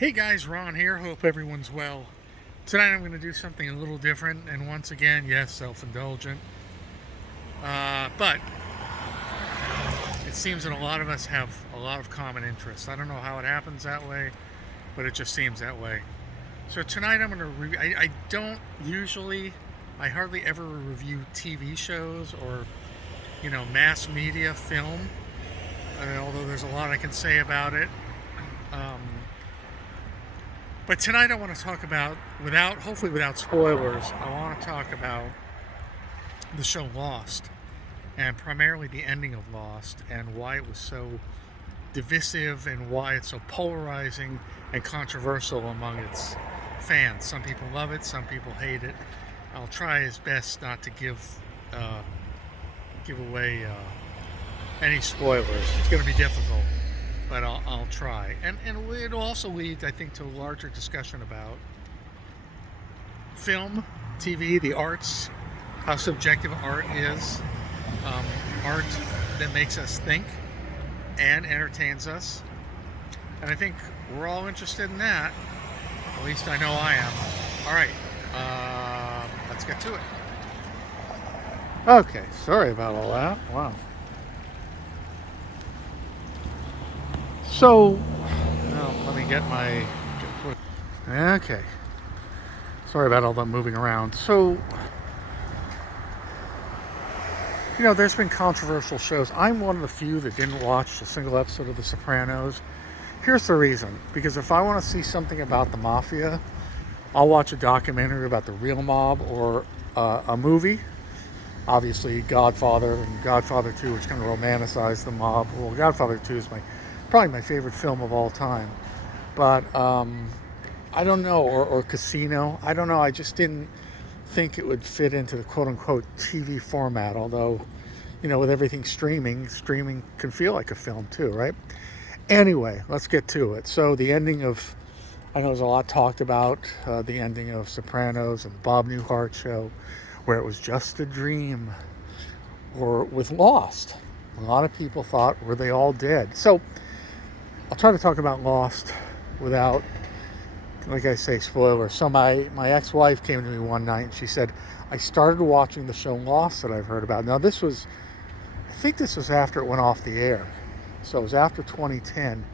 Hey guys, Ron here. Hope everyone's well. Tonight I'm going to do something a little different, and once again, yes, self-indulgent. But it seems that a lot of us have a lot of common interests. I don't know how it happens that way, but it just seems that way. So tonight I'm going to I don't usually, I hardly ever review TV shows or mass media film. Although there's a lot I can say about it. Um, But tonight I want to talk about, hopefully without spoilers, I want to talk about the show Lost, and primarily the ending of Lost, and why it was so divisive, and why it's so polarizing and controversial among its fans. Some people love it, some people hate it. I'll try as best not to give away any spoilers. It's going to be difficult, but I'll try. And it'll also lead, I think, to a larger discussion about film, TV, the arts, how subjective art is, art that makes us think and entertains us. And I think we're all interested in that. At least I know I am. All right, let's get to it. Okay, sorry about all that. Wow. So, let me get my. Okay. Sorry about all that moving around. So, there's been controversial shows. I'm one of the few that didn't watch a single episode of The Sopranos. Here's the reason. Because if I want to see something about the mafia, I'll watch a documentary about the real mob or a movie. Obviously, Godfather and Godfather 2, which kind of romanticized the mob. Well, Godfather 2 is probably my favorite film of all time. But I don't know, or Casino. I don't know. I just didn't think it would fit into the quote-unquote TV format. Although, with everything streaming can feel like a film too, right? Anyway, let's get to it. So the ending of, I know there's a lot talked about the ending of Sopranos and Bob Newhart show, where it was just a dream, or with Lost. A lot of people thought, were they all dead? So I'll try to talk about Lost without, like I say, spoilers. So my ex-wife came to me one night and she said, I started watching the show Lost that I've heard about. Now I think this was after it went off the air. So it was after 2010.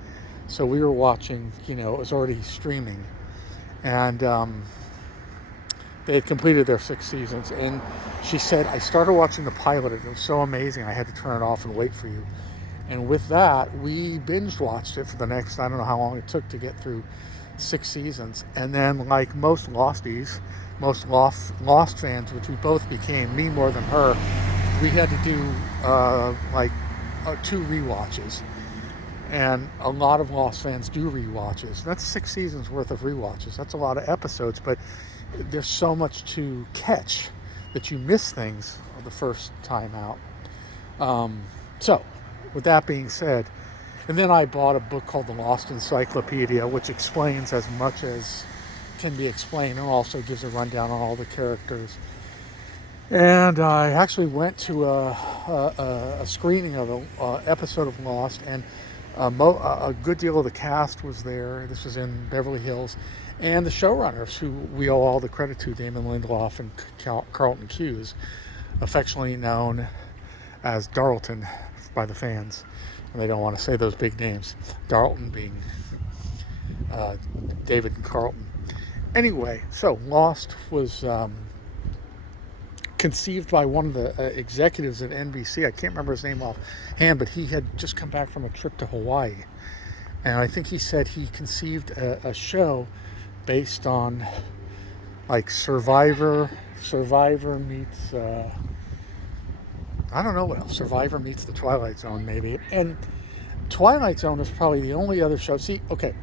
So we were watching, it was already streaming. And they had completed their 6 seasons. And she said, I started watching the pilot. It was so amazing. I had to turn it off and wait for you. And with that, we binge watched it for the next, I don't know how long it took to get through 6 seasons. And then, like most Losties, most Lost fans, which we both became, me more than her, we had to do 2 rewatches. And a lot of Lost fans do rewatches. That's 6 seasons worth of rewatches. That's a lot of episodes, but there's so much to catch that you miss things the first time out. So, with that being said, and then I bought a book called The Lost Encyclopedia, which explains as much as can be explained and also gives a rundown on all the characters. And I actually went to a screening of an episode of Lost, and a good deal of the cast was there. This was in Beverly Hills. And the showrunners, who we owe all the credit to, Damon Lindelof and Carlton Cuse, affectionately known as Darlton by the fans. And they don't want to say those big names. Darlton being David and Carlton. Anyway, so Lost was conceived by one of the executives at NBC. I can't remember his name offhand, but he had just come back from a trip to Hawaii. And I think he said he conceived a show based on like Survivor meets I don't know what else. Survivor meets The Twilight Zone, maybe. And Twilight Zone is probably the only other show. See, okay,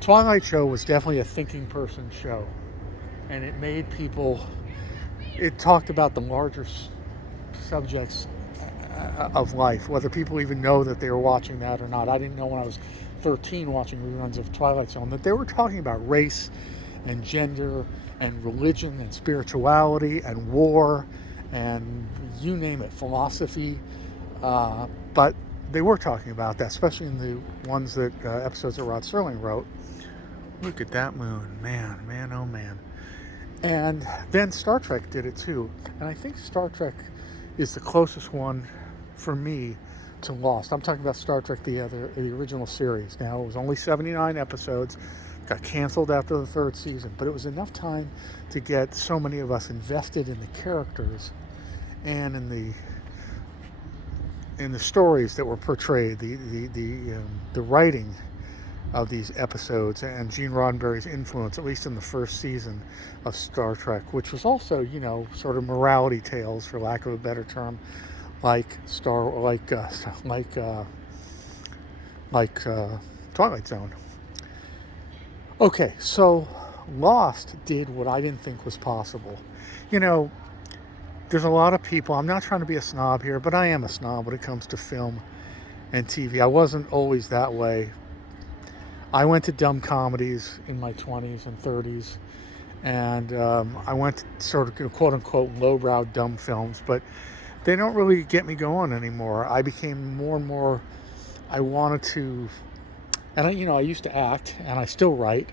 Twilight Show was definitely a thinking person show, and it made people. It talked about the larger subjects of life, whether people even know that they were watching that or not. I didn't know when I was 13 watching reruns of Twilight Zone that they were talking about race and gender and religion and spirituality and war and you name it, philosophy. But they were talking about that, especially in the ones that episodes that Rod Serling wrote. Look at that moon, man, man, oh man. And then Star Trek did it too. And I think Star Trek is the closest one for me to Lost. I'm talking about Star Trek, the original series. Now, it was only 79 episodes, got canceled after the third season, but it was enough time to get so many of us invested in the characters and in the stories that were portrayed, the writing of these episodes, and Gene Roddenberry's influence, at least in the first season of Star Trek, which was also, sort of morality tales, for lack of a better term, like Twilight Zone. Okay, so Lost did what I didn't think was possible. There's a lot of people, I'm not trying to be a snob here, but I am a snob when it comes to film and TV. I wasn't always that way. I went to dumb comedies in my 20s and 30s, and I went to sort of quote-unquote lowbrow dumb films, but they don't really get me going anymore. I became more and more, I wanted to, and I used to act, and I still write,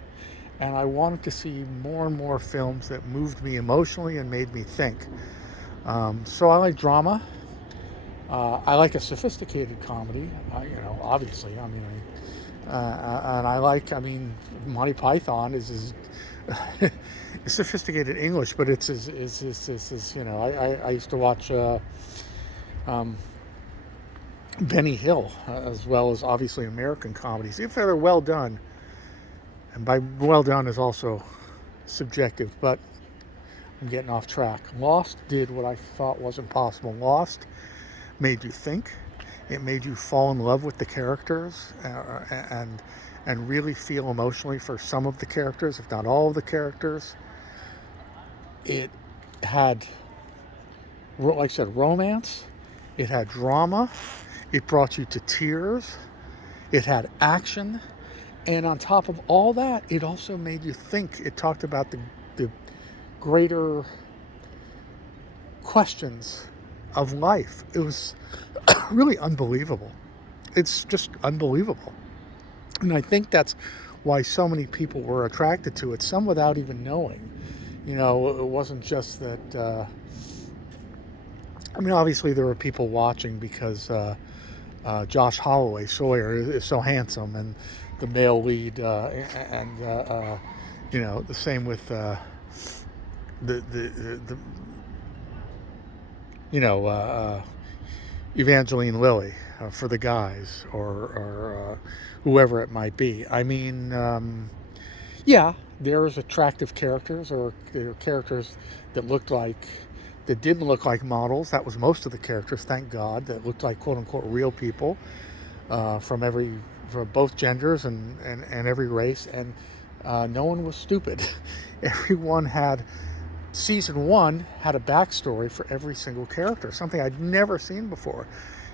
and I wanted to see more and more films that moved me emotionally and made me think. So I like drama. I like a sophisticated comedy, obviously. And I like, Monty Python is sophisticated English, but it's I used to watch Benny Hill, as well as obviously American comedies, if they're well done. And by well done is also subjective, but I'm getting off track. Lost did what I thought wasn't possible. Lost made you think. It made you fall in love with the characters and really feel emotionally for some of the characters, if not all of the characters. It had, like I said, romance. It had drama. It brought you to tears. It had action. And on top of all that, it also made you think. It talked about the greater questions of life. It was really unbelievable. It's just unbelievable. And I think that's why so many people were attracted to it, some without even knowing. It wasn't just that, obviously there were people watching because Josh Holloway, Sawyer, is so handsome, and the male lead, the same with the Evangeline Lilly for the guys, or whoever it might be. There's attractive characters, or characters that didn't look like models. That was most of the characters, thank God, that looked like quote-unquote real people from both genders and every race, and no one was stupid. Everyone had, season 1 had a backstory for every single character, something I'd never seen before.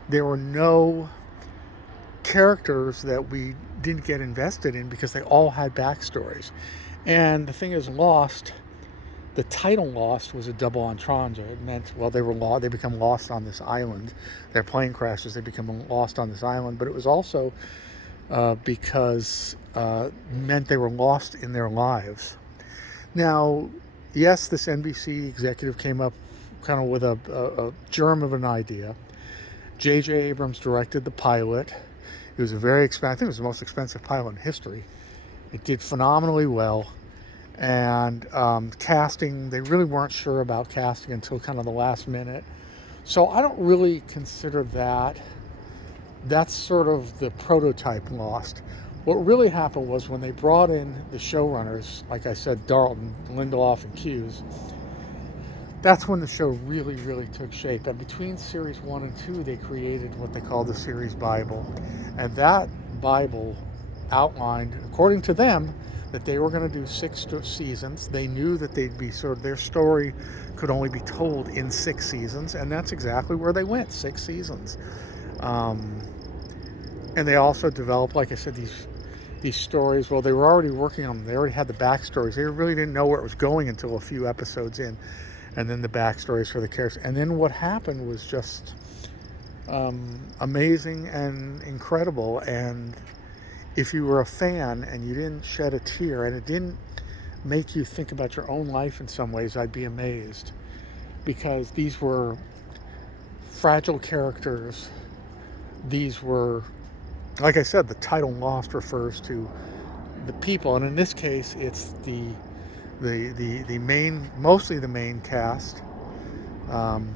There were no characters that we didn't get invested in because they all had backstories. And the thing is, Lost, the title Lost was a double entendre. It meant, they become lost on this island. Their plane crashes, they become lost on this island. But it was also because it meant they were lost in their lives. Now, yes, this NBC executive came up kind of with a germ of an idea. J.J. Abrams directed the pilot. It was I think it was the most expensive pilot in history. It did phenomenally well. And casting, they really weren't sure about casting until kind of the last minute. So I don't really consider that. That's sort of the prototype Lost. What really happened was when they brought in the showrunners, like I said, Dalton, Lindelof, and Hughes, that's when the show really, really took shape. And between series 1 and 2, they created what they called the series Bible. And that Bible outlined, according to them, that they were going to do 6 seasons. They knew that they'd be their story could only be told in 6 seasons, and that's exactly where they went, 6 seasons. And they also developed, like I said, these stories. Well, they were already working on them. They already had the backstories. They really didn't know where it was going until a few episodes in, and then the backstories for the characters. And then what happened was just amazing and incredible. And if you were a fan and you didn't shed a tear and it didn't make you think about your own life in some ways, I'd be amazed, because these were fragile characters. These were, like I said, the title Lost refers to the people, and in this case, it's the main, mostly the main cast, um,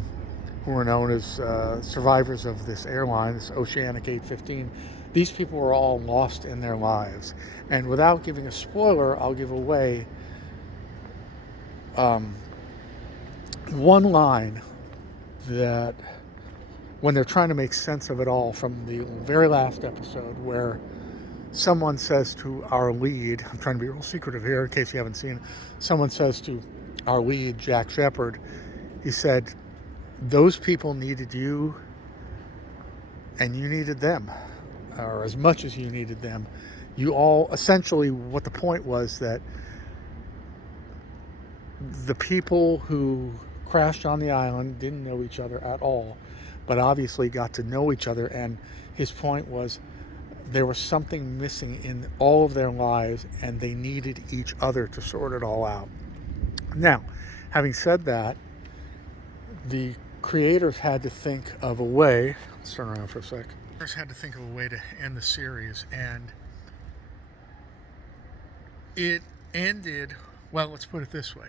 who are known as survivors of this airline, this Oceanic 815. These people were all lost in their lives, and without giving a spoiler, I'll give away one line that, when they're trying to make sense of it all, from the very last episode, where someone says to our lead, I'm trying to be real secretive here in case you haven't seen it, someone says to our lead, Jack Shepard, he said, those people needed you and you needed them, or as much as you needed them. You all, essentially what the point was, that the people who crashed on the island didn't know each other at all, but obviously got to know each other. And his point was there was something missing in all of their lives, and they needed each other to sort it all out. Now, having said that, the creators had to think of a way, let's turn around for a sec, had to think of a way to end the series, and it ended, well, let's put it this way.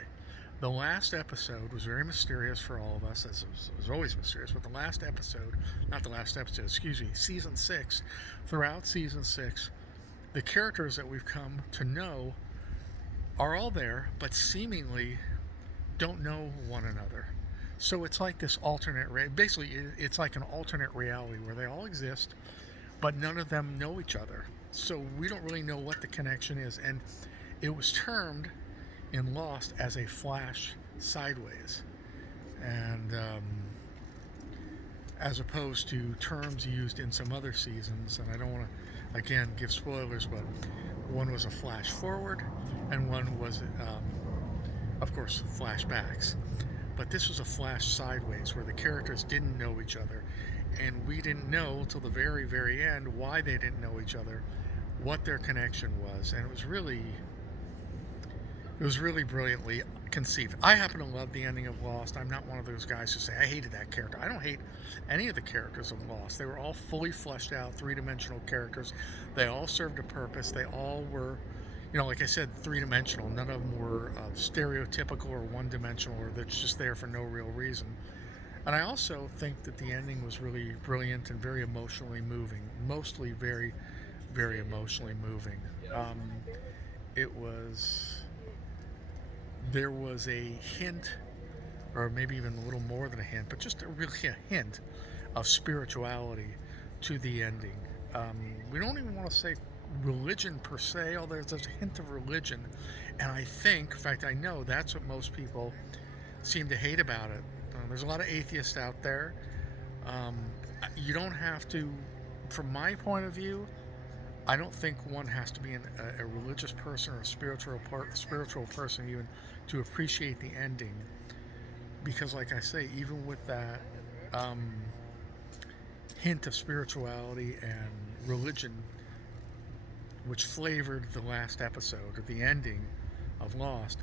The last episode was very mysterious for all of us, as it was always mysterious, but the last episode, not the last episode, excuse me, season 6, throughout season 6, the characters that we've come to know are all there, but seemingly don't know one another. So it's like this alternate, basically it's like an alternate reality where they all exist, but none of them know each other. So we don't really know what the connection is, and it was termed in Lost as a flash sideways, and as opposed to terms used in some other seasons, and I don't want to again give spoilers, but one was a flash forward and one was of course flashbacks, but this was a flash sideways where the characters didn't know each other, and we didn't know till the very, very end why they didn't know each other, what their connection was, and it was really brilliantly conceived. I happen to love the ending of Lost. I'm not one of those guys who say, I hated that character. I don't hate any of the characters of Lost. They were all fully fleshed out, three-dimensional characters. They all served a purpose. They all were, like I said, three-dimensional. None of them were stereotypical or one-dimensional, or that's just there for no real reason. And I also think that the ending was really brilliant and very emotionally moving. Mostly very, very emotionally moving. There was a hint, or maybe even a little more than a hint, but just really a hint of spirituality to the ending. We don't even want to say religion per se, although there's a hint of religion, and I think, in fact I know, that's what most people seem to hate about it. There's a lot of atheists out there. You don't have to, from my point of view, I don't think one has to be a religious person or a spiritual person even to appreciate the ending, because like I say, even with that hint of spirituality and religion which flavored the last episode, or the ending of Lost,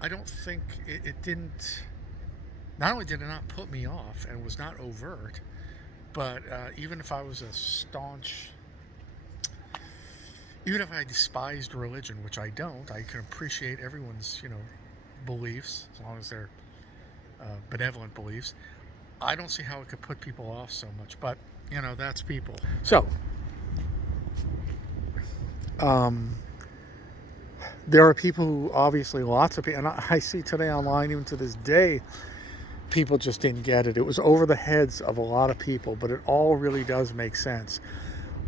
I don't think it didn't, not only did it not put me off and was not overt, but even if I was a staunch, even if I despised religion, which I don't, I can appreciate everyone's, beliefs, as long as they're benevolent beliefs. I don't see how it could put people off so much, but, that's people. So, there are people who, obviously, lots of people, and I see today online, even to this day, people just didn't get it. It was over the heads of a lot of people, but it all really does make sense.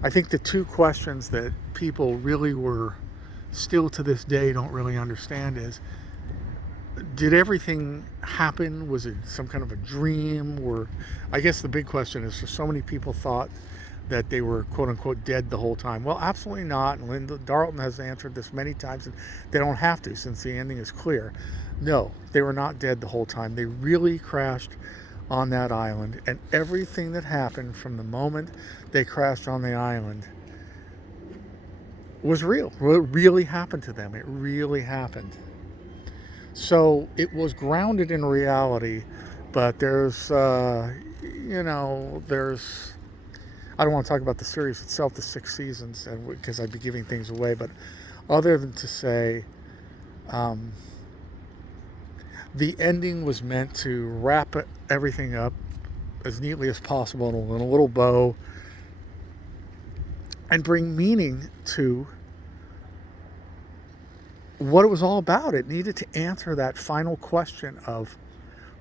I think the two questions that people really were still to this day don't really understand is, did everything happen? Was it some kind of a dream? Or I guess the big question is, so many people thought that they were quote unquote dead the whole time. Well, absolutely not. And Linda Darlton has answered this many times, and they don't have to, since the ending is clear. No, they were not dead the whole time. They really crashed on that island, and everything that happened from the moment they crashed on the island was real. It really happened to them. It really happened. So it was grounded in reality, but there's, I don't want to talk about the series itself, the 6 seasons, and because I'd be giving things away, but other than to say, um, the ending was meant to wrap everything up as neatly as possible in a little bow and bring meaning to what it was all about. It needed to answer that final question of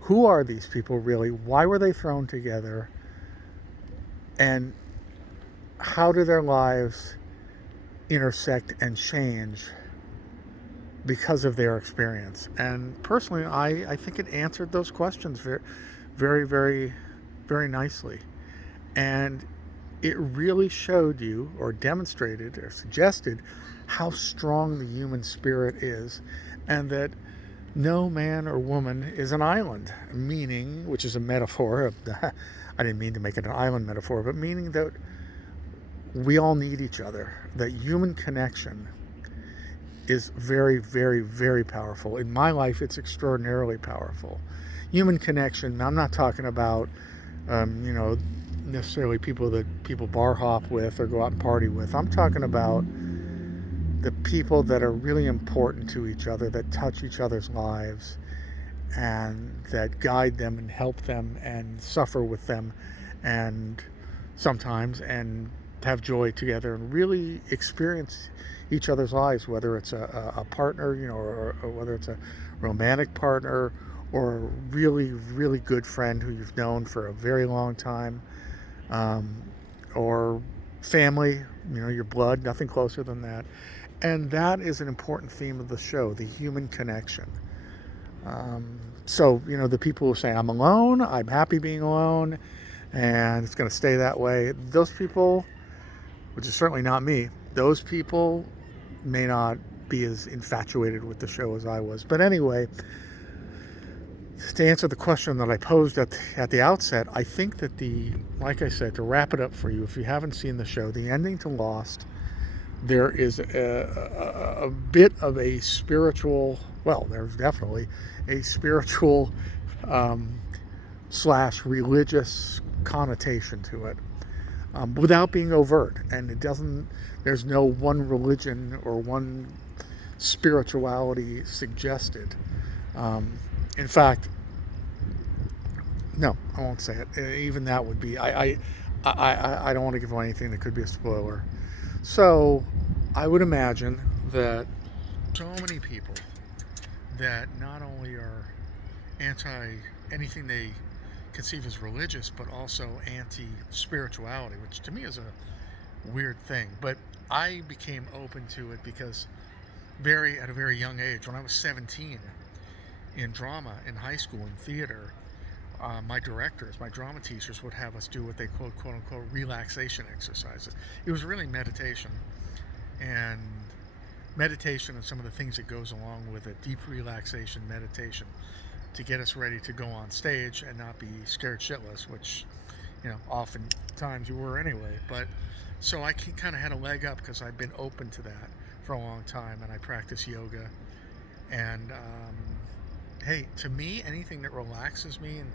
who are these people really? Why were they thrown together? And how do their lives intersect and change because of their experience? And personally, I think it answered those questions very, very, very, very nicely. And it really showed you, or demonstrated, or suggested how strong the human spirit is, and that no man or woman is an island, meaning, which is a metaphor of I didn't mean to make it an island metaphor, but meaning that we all need each other, that human connection is very, very, very powerful. In my life, it's extraordinarily powerful. Human connection, I'm not talking about, necessarily people that people bar hop with or go out and party with. I'm talking about the people that are really important to each other, that touch each other's lives, and that guide them and help them and suffer with them, and sometimes, and have joy together and really experience each other's lives, whether it's a partner, or whether it's a romantic partner, or a really, really good friend who you've known for a very long time, or family, your blood, nothing closer than that. And that is an important theme of the show, the human connection. So, the people who say, I'm alone, I'm happy being alone, and it's going to stay that way, those people, which is certainly not me, those people may not be as infatuated with the show as I was. But anyway, to answer the question that I posed at the outset, I think that like I said, to wrap it up for you, if you haven't seen the show, the ending to Lost, there is a bit of a spiritual, well, there's definitely a spiritual slash religious connotation to it, without being overt. And there's no one religion or one spirituality suggested. In fact, no, I won't say it. Even that would be, I don't want to give away anything that could be a spoiler. So I would imagine that so many people that not only are anti anything they conceive as religious, but also anti-spirituality, which to me is a weird thing. But I became open to it because at a very young age, when I was 17, in drama, in high school, in theater, my drama teachers would have us do what they quote unquote relaxation exercises. It was really meditation, and some of the things that goes along with it, deep relaxation meditation, to get us ready to go on stage and not be scared shitless, which oftentimes you were anyway. But so I kind of had a leg up because I've been open to that for a long time, and I practice yoga. And hey, to me, anything that relaxes me and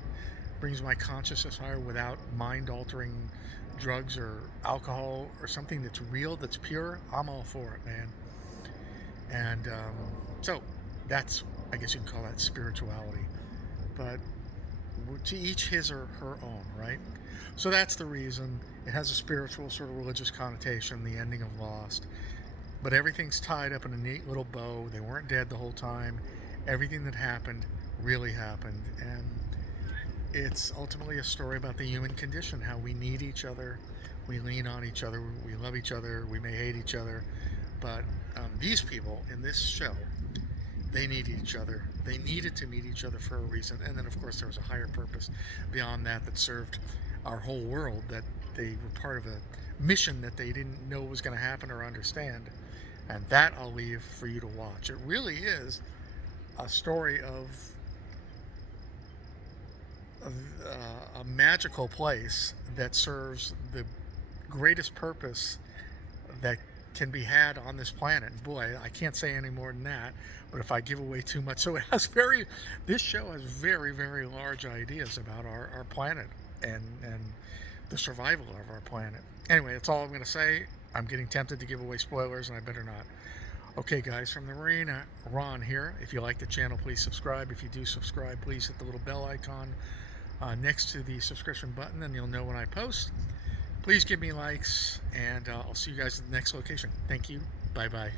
brings my consciousness higher without mind-altering drugs or alcohol or something that's real, that's pure, I'm all for it, man. And so that's, I guess you can call that spirituality. But to each his or her own, right? So that's the reason it has a spiritual sort of religious connotation, the ending of Lost. But everything's tied up in a neat little bow. They weren't dead the whole time. Everything that happened really happened. And it's ultimately a story about the human condition, how we need each other, we lean on each other, we love each other, we may hate each other. But these people in this show, they needed each other. They needed to meet each other for a reason. And then, of course, there was a higher purpose beyond that served our whole world, that they were part of a mission that they didn't know was going to happen or understand. And that I'll leave for you to watch. It really is a story of a magical place that serves the greatest purpose that can be had on this planet. And boy, I can't say any more than that, but if I give away too much. So it has this show has very, very large ideas about our planet and the survival of our planet. Anyway, that's all I'm going to say. I'm getting tempted to give away spoilers, and I better not. Okay, guys, from the Marina, Ron here. If you like the channel, please subscribe. If you do subscribe, please hit the little bell icon next to the subscription button, and you'll know when I post. Please give me likes, and I'll see you guys at the next location. Thank you. Bye-bye.